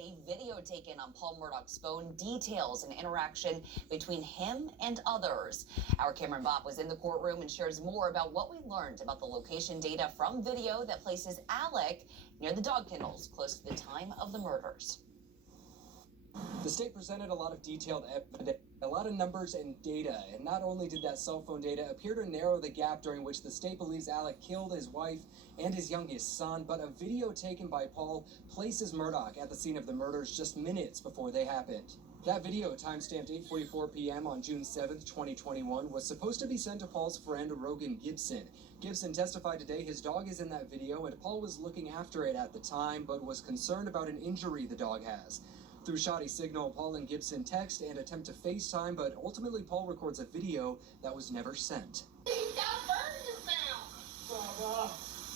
A video taken on Paul Murdaugh's phone details an interaction between him and others. Our Cameron Bopp was in the courtroom and shares more about what we learned about the location data from video that places Alec near the dog kennels close to the time of the murders. The state presented a lot of detailed evidence, a lot of numbers and data, and not only did that cell phone data appear to narrow the gap during which the state believes Alec killed his wife and his youngest son, but a video taken by Paul places Murdaugh at the scene of the murders just minutes before they happened. That video, timestamped 8:44 p.m. on June 7th, 2021, was supposed to be sent to Paul's friend Rogan Gibson. Gibson testified today his dog is in that video, and Paul was looking after it at the time, but was concerned about an injury the dog has. Through shoddy signal, Paul and Gibson text and attempt to FaceTime, but ultimately Paul records a video that was never sent.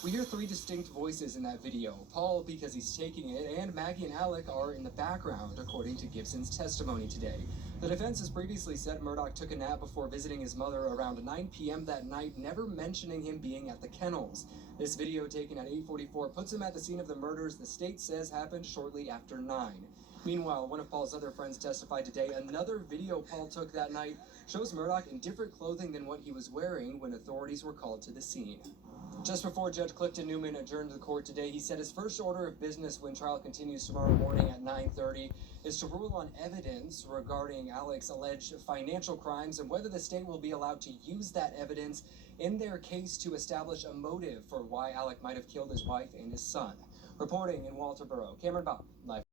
We hear three distinct voices in that video. Paul, because he's taking it, and Maggie and Alec are in the background, according to Gibson's testimony today. The defense has previously said Murdaugh took a nap before visiting his mother around 9 p.m. that night, never mentioning him being at the kennels. This video taken at 8:44 puts him at the scene of the murders the state says happened shortly after 9. Meanwhile, one of Paul's other friends testified today another video Paul took that night shows Murdaugh in different clothing than what he was wearing when authorities were called to the scene. Just before Judge Clifton Newman adjourned the court today, he said his first order of business when trial continues tomorrow morning at 9:30 is to rule on evidence regarding Alec's alleged financial crimes and whether the state will be allowed to use that evidence in their case to establish a motive for why Alec might have killed his wife and his son. Reporting in Walterboro, Cameron Bopp, live.